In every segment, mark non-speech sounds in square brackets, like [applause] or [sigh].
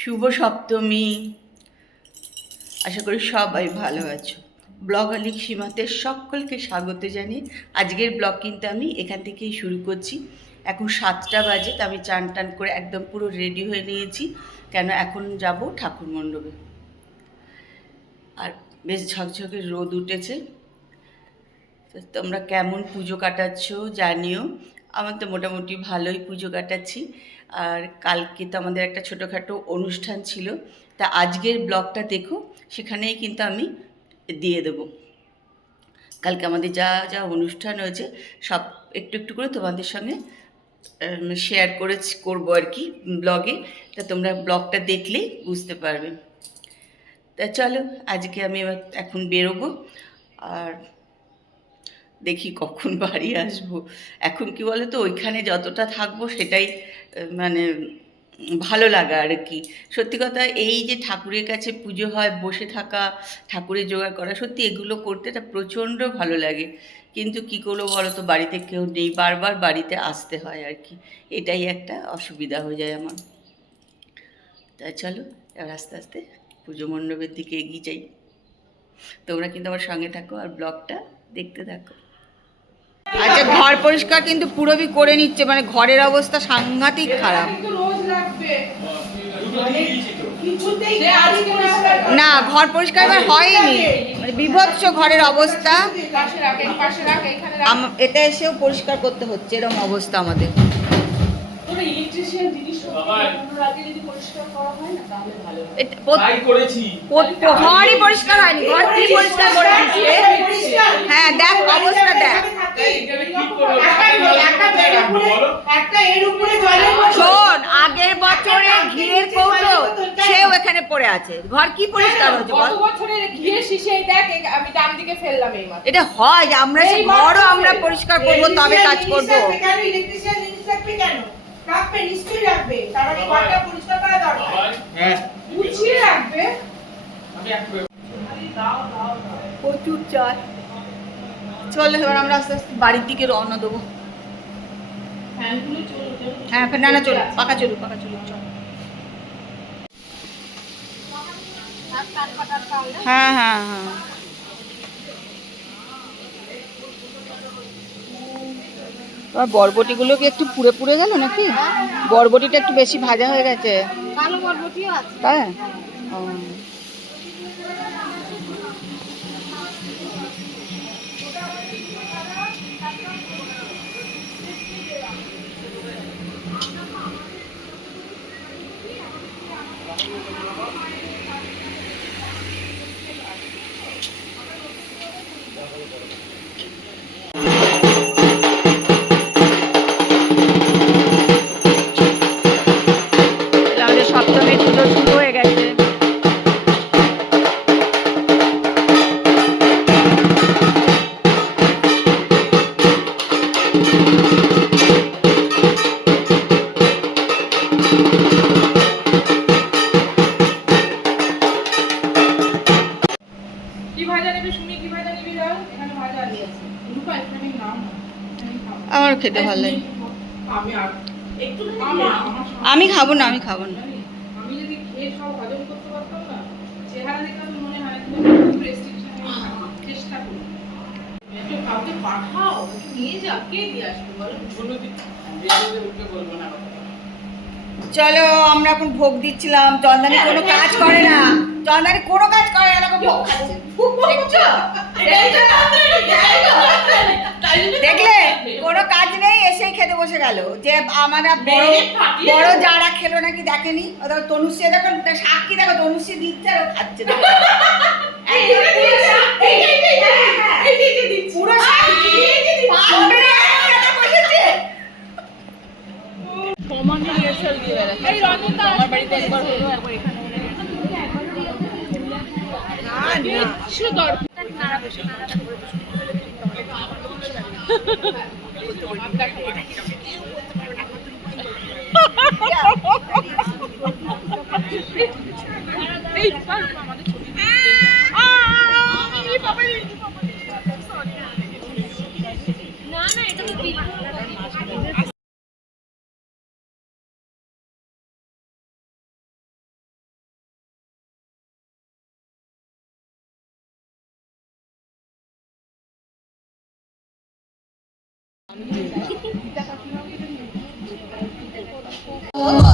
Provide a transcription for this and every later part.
শুভ সপ্তমী। আশা করি সবাই ভালো আছো। ব্লগ আলিক সীমাতে সকলকে স্বাগত জানিয়ে আজকের ব্লগ কিন্তু আমি এখান থেকেই শুরু করছি। এখন সাতটা বাজে, তো আমি চান টান করে একদম পুরো রেডি হয়ে নিয়েছি। কেন এখন যাব ঠাকুর মণ্ডপে। আর বেশ ঝকঝকে রোদ উঠেছে। তো তোমরা কেমন পুজো কাটাচ্ছ জানিও। আমার তো মোটামুটি ভালোই পুজো কাটাচ্ছি। আর কালকে তো আমাদের একটা ছোটোখাটো অনুষ্ঠান ছিল। তা আজকের ব্লগটা দেখো, সেখানেই কিন্তু আমি দিয়ে দেবো। কালকে আমাদের যা যা অনুষ্ঠান হয়েছে, সব একটু একটু করে তোমাদের সঙ্গে শেয়ার করে, করব আর কি ব্লগে। তা তোমরা ব্লগটা দেখলেই বুঝতে পারবে। তা চলো, আজকে আমি এখন বেরোবো আর দেখি কখন বাড়ি আসব। এখন কি বলো তো ওইখানে যতটা থাকব সেটাই মানে ভালো লাগা আর কি সত্যি কথা, এই যে ঠাকুরের কাছে পুজো হয়, বসে থাকা, ঠাকুরের জোগাড় করা, সত্যি এগুলো করতে এটা প্রচণ্ড ভালো লাগে। কিন্তু কি করব বলো তো, বাড়িতে কেউ নেই, বারবার বাড়িতে আসতে হয় আর কি এটাই একটা অসুবিধা হয়ে যায় আমার। তা চলো, এবার আস্তে আস্তে পুজো মণ্ডপের দিকে এগিয়ে যাই। তোমরা কিন্তু আমার সঙ্গে থাকো আর ব্লগটা দেখতে থাকো। আচ্ছা ঘর পরিষ্কার কিন্তু পুরোবি করে নিচ্ছে মানে ঘরের অবস্থা সাংঘাতিক খারাপ। না ঘর পরিষ্কার এবার হয়নি। মানে বিভৎস ঘরের অবস্থা। পাশে রাখ এই পাশে রাখ এখানে রাখ। আম- এটা এসেও পরিষ্কার করতে হচ্ছে এরকম অবস্থা আমাদের। কোনো ইলেকট্রিশিয়ান জিনিস আগে যদি পরিষ্কার করা হয় না তাহলে ভালো হয়। এটা প্রত- তাই করেছি। ঘরই পরিষ্কার হয়নি ঘর কি পরিষ্কার করে দিচ্ছে হ্যাঁ দেখ অবস্থা দেখ। বলো। শোন আগের বছরে ঘিয়ের কৌটো সেও এখানে পড়ে আছে। ঘর কি পরিষ্কার হচ্ছে বল? বছরের ঘিয়ের শিশে দেখ আমি ডান দিকে ফেললাম এই এটা হয় আমরা সে এই ঘরও আমরা পরিষ্কার করব তবে কাজ করব। কেন ইলেকট্রিশিয়ান জিনিস রাখবে কেন? রাখবে নিশ্চয়ই রাখবে। তার আগে ঘরটা পরিষ্কার করা দরকার। হ্যাঁ। গুছিয়ে রাখবে। আমি একটু প্রচুর চাল। চল এবার আমরা আস্তে আস্তে বাড়ির দিকে রওনা দেবো। হ্যাঁ না না চলো পাকা চলুক পাকা চলুক চল। হ্যাঁ হ্যাঁ হ্যাঁ। তোমার বরবটিগুলো কি একটু পুড়ে পুড়ে গেল নাকি? বরবটিটা একটু বেশি ভাজা হয়ে গেছে। কালো বরবটিও আছে। তাই? আমার খেতে ভালো লাগে। আমি খাব না আমি খাব না। মনে হয় কাউকে পাঠাও নিয়ে যা কে দিয়ে আসবে বলো? বলব না চলো আমরা এখন ভোগ দিচ্ছিলাম চন্দানি কোনো কাজ করে না চন্দানি কোনো কাজ করে না এখন ভোগ খাচ্ছে দেখলে কোনো কাজ নেই এসেই খেতে বসে গেল যে আমরা বড় বড় যারা খেলো নাকি দেখেনি ও দেখো তনুশ্রী দেখো সাক্ষী দেখো তনুশ্রী দিচ্ছে আর খাচ্ছে না। পুরো সাক্ষী কমনলি আমার বাড়িতে একবার হলো না না এটা Oh. [laughs]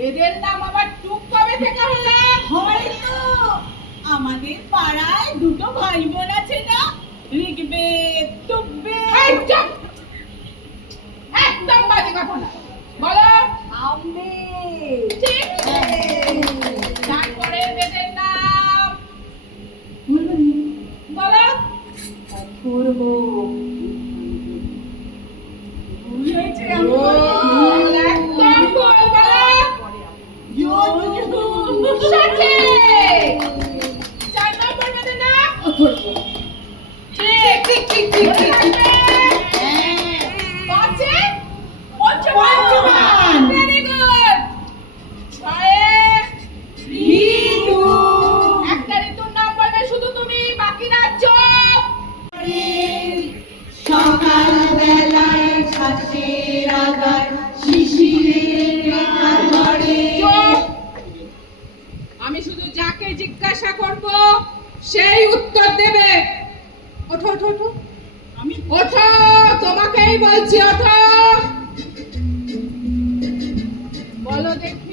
এদের নাম আবার টুক কবে থেকে হলো? হয়তো আমাদের পাড়ায় দুটো ভাই বোন আছে না? লিখবে টুকবে একদম বাজে কথা না। বলো। আমবে তারপরে এদের নাম? বলো। অপূর্ব জিজ্ঞাসা করব সেই উত্তর দেবে। ওঠো ওঠো ওঠো। আমি ওঠো তোমাকেই বলছি ওঠো। বলো দেখি।